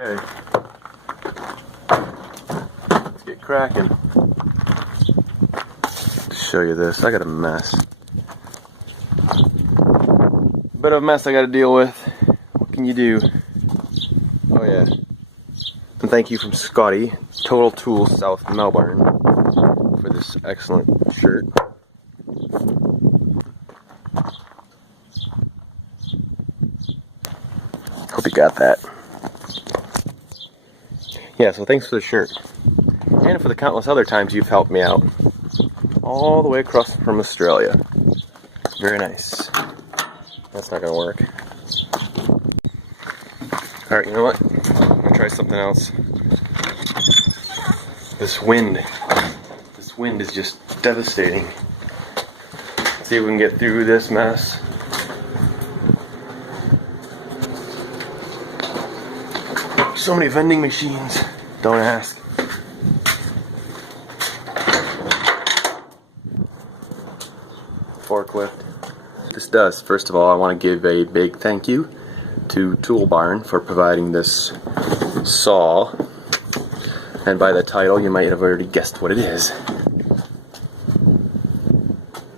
Okay. Let's get cracking. Show you this. I got a mess. Bit of a mess I got to deal with. What can you do? Oh yeah. And thank you from Scotty, Total Tools South Melbourne, for this excellent shirt. Hope you got that. Yeah, so thanks for the shirt. And for the countless other times you've helped me out. All the way across from Australia. Very nice. That's not gonna work. Alright, you know what? I'm gonna try something else. This wind is just devastating. Let's see if we can get through this mess. So many vending machines. Don't ask. Forklift. This does. First of all, I want to give a big thank you to Tool Barn for providing this saw. And by the title, you might have already guessed what it is.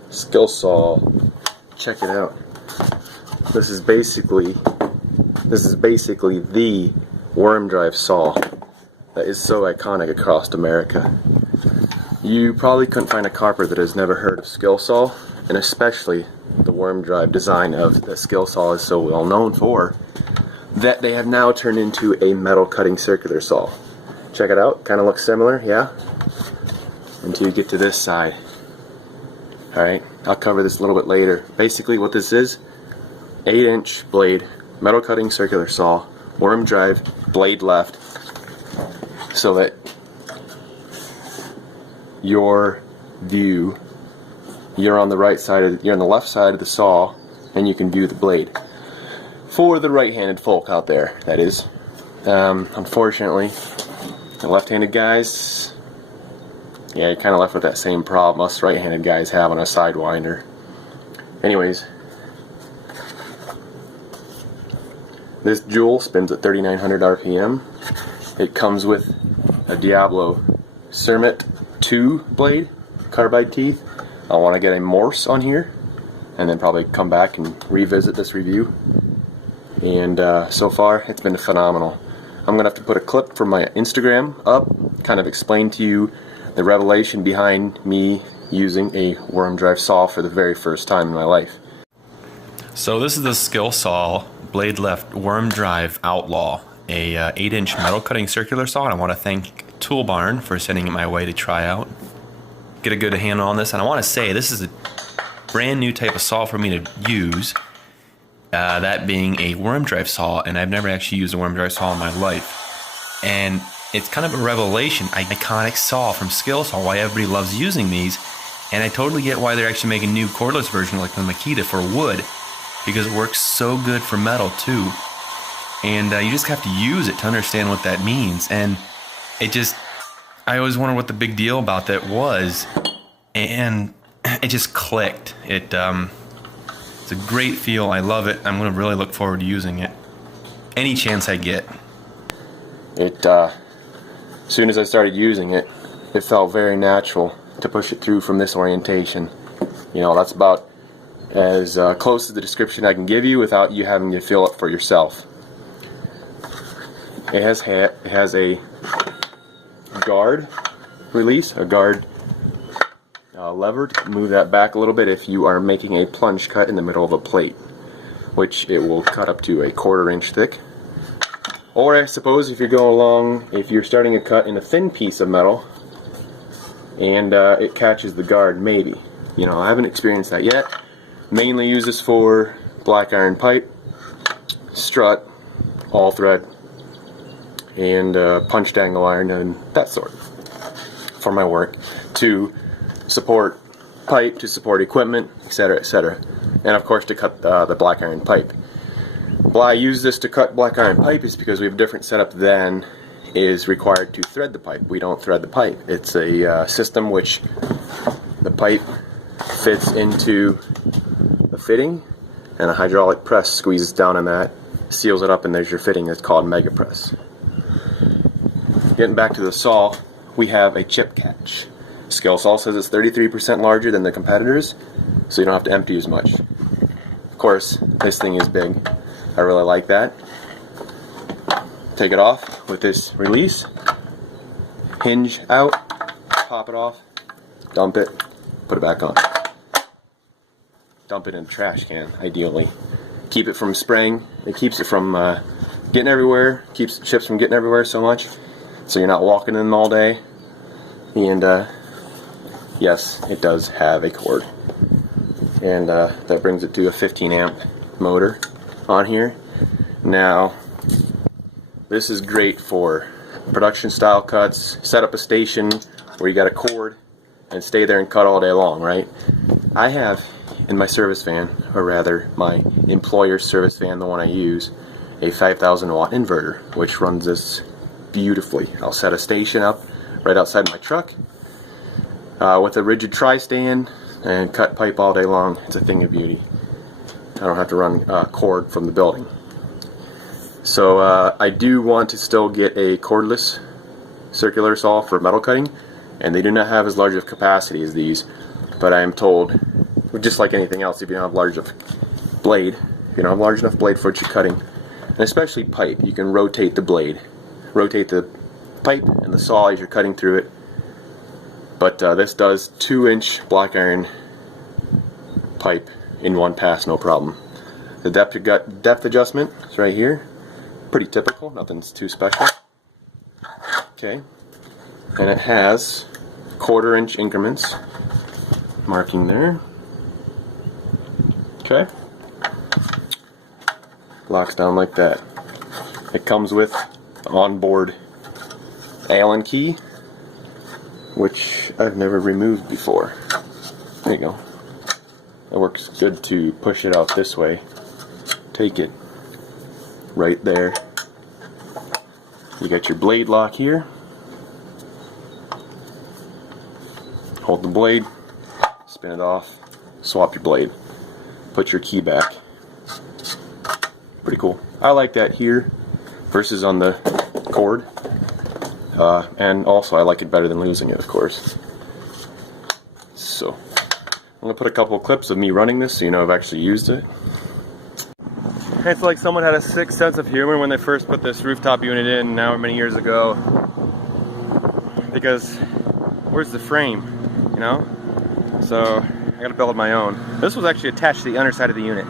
Skil saw. Check it out. This is basically the worm drive saw that is so iconic across America. You probably couldn't find a carper that has never heard of Skil saw, and especially the worm drive design of the Skil saw is so well known for that they have now turned into a metal cutting circular saw. Check it out, kind of looks similar, yeah? Until you get to this side. Alright, I'll cover this a little bit later. Basically what this is, 8-inch blade, metal cutting circular saw, worm drive, blade left, so that your view, you're on the left side of the saw, and you can view the blade. For the right-handed folk out there, that is. Unfortunately, the left-handed guys, yeah, you're kind of left with that same problem us right-handed guys have on a sidewinder. Anyways, this jewel spins at 3,900 RPM. It comes with a Diablo Cermet 2 blade, carbide teeth. I want to get a Morse on here, and then probably come back and revisit this review. And so far, it's been phenomenal. I'm going to have to put a clip from my Instagram up, kind of explain to you the revelation behind me using a worm drive saw for the very first time in my life. So this is the Skil saw blade left worm drive Outlaw, a 8-inch metal cutting circular saw, and I want to thank Tool Barn for sending it my way to try out, get a good handle on this. And I want to say this is a brand new type of saw for me to use, that being a worm drive saw, and I've never actually used a worm drive saw in my life. And it's kind of a revelation, iconic saw from Skil saw, why everybody loves using these, and I totally get why they're actually making new cordless versions like the Makita for wood, because it works so good for metal too. And you just have to use it to understand what that means. And it just, I always wondered what the big deal about that was, and it just clicked. It's a great feel. I love it. I'm going to really look forward to using it any chance I get. As soon as I started using it, it felt very natural to push it through from this orientation. You know, that's about as close to the description I can give you without you having to feel it for yourself. It has a guard release, a guard lever to move that back a little bit if you are making a plunge cut in the middle of a plate, which it will cut up to a 1/4 inch thick. Or I suppose if you're starting a cut in a thin piece of metal and it catches the guard, maybe. You know, I haven't experienced that yet. Mainly use this for black iron pipe, strut, all thread, and punched angle iron and that sort for my work, to support pipe, to support equipment, etc., etc., and of course to cut the black iron pipe. Why I use this to cut black iron pipe is because we have a different setup than is required to thread the pipe. We don't thread the pipe. It's a system which the pipe fits into the fitting, and a hydraulic press squeezes down on that, seals it up, and there's your fitting. It's called mega press. getting back to the saw, we have a chip catch. Skil saw says it's 33% larger than the competitors, so you don't have to empty as much. Of course, this thing is big. I really like that. Take it off with this release, hinge out, pop it off, dump it, put it back on. Dump it in a trash can, ideally. Keep it from spraying. It keeps it from getting everywhere, keeps the chips from getting everywhere so much, so you're not walking in them all day. And yes, it does have a cord. And that brings it to a 15 amp motor on here. Now, this is great for production style cuts. Set up a station where you got a cord and stay there and cut all day long, right? I have in my service van, or rather my employer's service van, the one I use, a 5,000 watt inverter, which runs this beautifully. I'll set a station up right outside my truck with a rigid tri-stand and cut pipe all day long. It's a thing of beauty. I don't have to run a cord from the building. So I do want to still get a cordless circular saw for metal cutting, and they do not have as large of capacity as these, but I am told, just like anything else, if you don't have large enough blade, if you don't have large enough blade for what you're cutting, and especially pipe, you can rotate the blade, rotate the pipe and the saw as you're cutting through it. But this does 2-inch black iron pipe in one pass, no problem. The depth adjustment is right here. Pretty typical, nothing's too special. Okay, and it has 1/4 inch increments marking there. Okay, locks down like that. It comes with onboard Allen key, which I've never removed before. There you go. It works good to push it out this way. Take it right there. You got your blade lock here. Hold the blade, spin it off, swap your blade, put your key back. Pretty cool. I like that here versus on the cord. And also I like it better than losing it, of course. So I'm going to put a couple of clips of me running this so you know I've actually used it. It's like someone had a sick sense of humor when they first put this rooftop unit in, now many years ago. Because where's the frame, you know? So I gotta build my own. This was actually attached to the underside of the unit.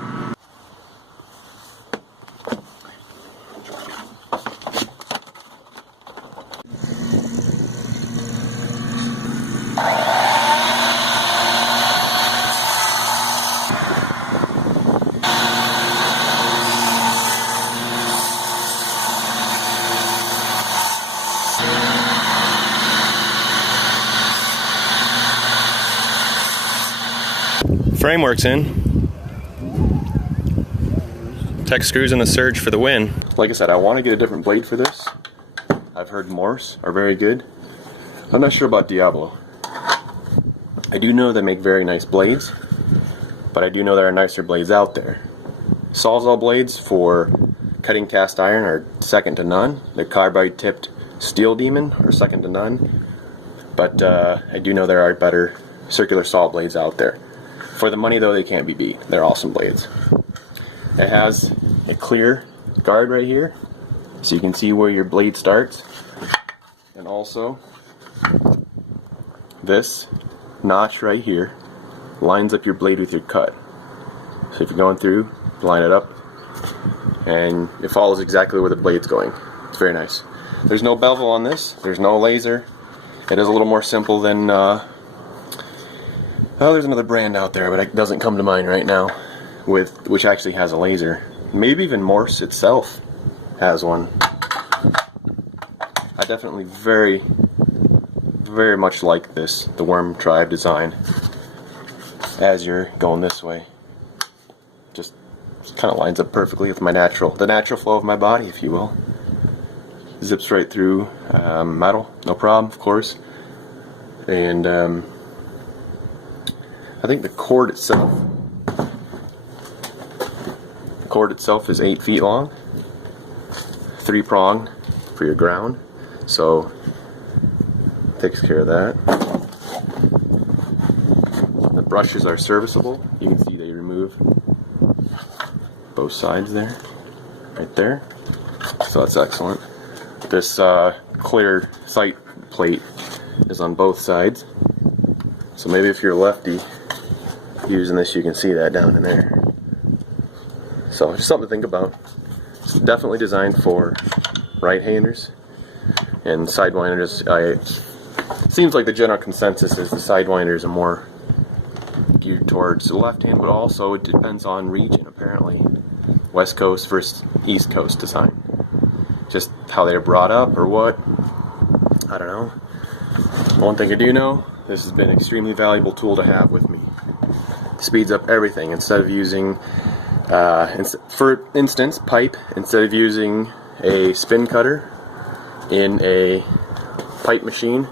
Framework's in. Tech screws in the surge for the win. Like I said, I want to get a different blade for this. I've heard Morse are very good. I'm not sure about Diablo. I do know they make very nice blades, but I do know there are nicer blades out there. Sawzall blades for cutting cast iron are second to none. The carbide tipped Steel Demon are second to none. But I do know there are better circular saw blades out there. For the money though, they can't be beat. They're awesome blades. It has a clear guard right here, so you can see where your blade starts. And also, this notch right here lines up your blade with your cut. So if you're going through, line it up, and it follows exactly where the blade's going. It's very nice. There's no bevel on this. There's no laser. It is a little more simple than oh, there's another brand out there, but it doesn't come to mind right now, which actually has a laser. Maybe even Morse itself has one. I definitely very much like this, the worm drive design, as you're going this way. Just kind of lines up perfectly with the natural flow of my body, if you will. Zips right through metal, no problem, of course. And I think the cord itself is 8 feet long, 3-pronged for your ground. So takes care of that. The brushes are serviceable. You can see they remove both sides there, right there. So that's excellent. This clear sight plate is on both sides. So maybe if you're a lefty using this, you can see that down in there. So just something to think about. It's definitely designed for right-handers and sidewinders. It seems like the general consensus is the sidewinders are more geared towards the left hand, but also it depends on region apparently. West Coast versus East Coast design. Just how they're brought up or what. I don't know. One thing I do know, this has been an extremely valuable tool to have with me. It speeds up everything. Instead of using, for instance, pipe, instead of using a spin cutter in a pipe machine,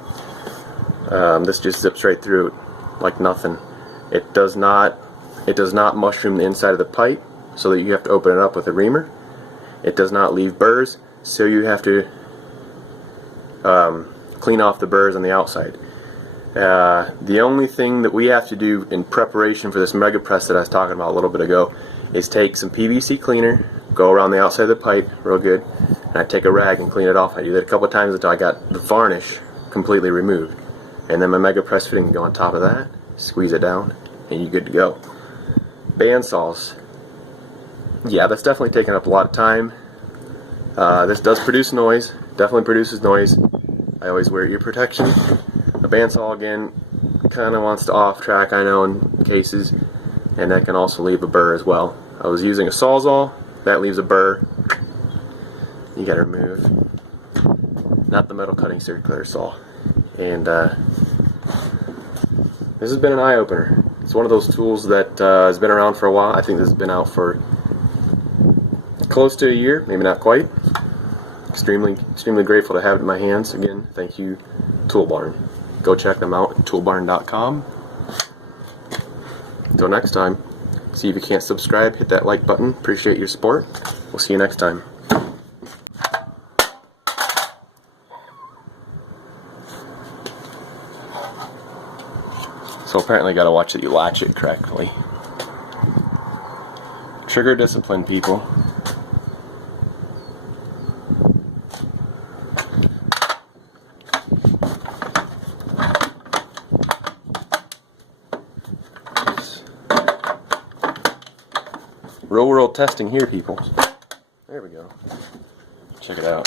this just zips right through it like nothing. It does not mushroom the inside of the pipe so that you have to open it up with a reamer. It does not leave burrs, so you have to clean off the burrs on the outside. The only thing that we have to do in preparation for this mega press that I was talking about a little bit ago is take some PVC cleaner, go around the outside of the pipe real good, and I take a rag and clean it off. I do that a couple of times until I got the varnish completely removed. And then my mega press fitting can go on top of that, squeeze it down, and you're good to go. Bandsaws. Yeah, that's definitely taken up a lot of time. This does produce noise, definitely produces noise. I always wear ear protection. A bandsaw, again, kind of wants to off track, I know, in cases, and that can also leave a burr as well. I was using a Sawzall, that leaves a burr. You gotta remove. Not the metal cutting circular saw. And this has been an eye-opener. It's one of those tools that has been around for a while. I think this has been out for close to a year, maybe not quite. Extremely grateful to have it in my hands. Again, thank you, Tool Barn. Go check them out at toolbarn.com. Until next time, see if you can't subscribe, hit that like button. Appreciate your support. We'll see you next time. So apparently I gotta watch that you latch it correctly. Trigger discipline, people. Real world testing here, people. There we go. Check it out.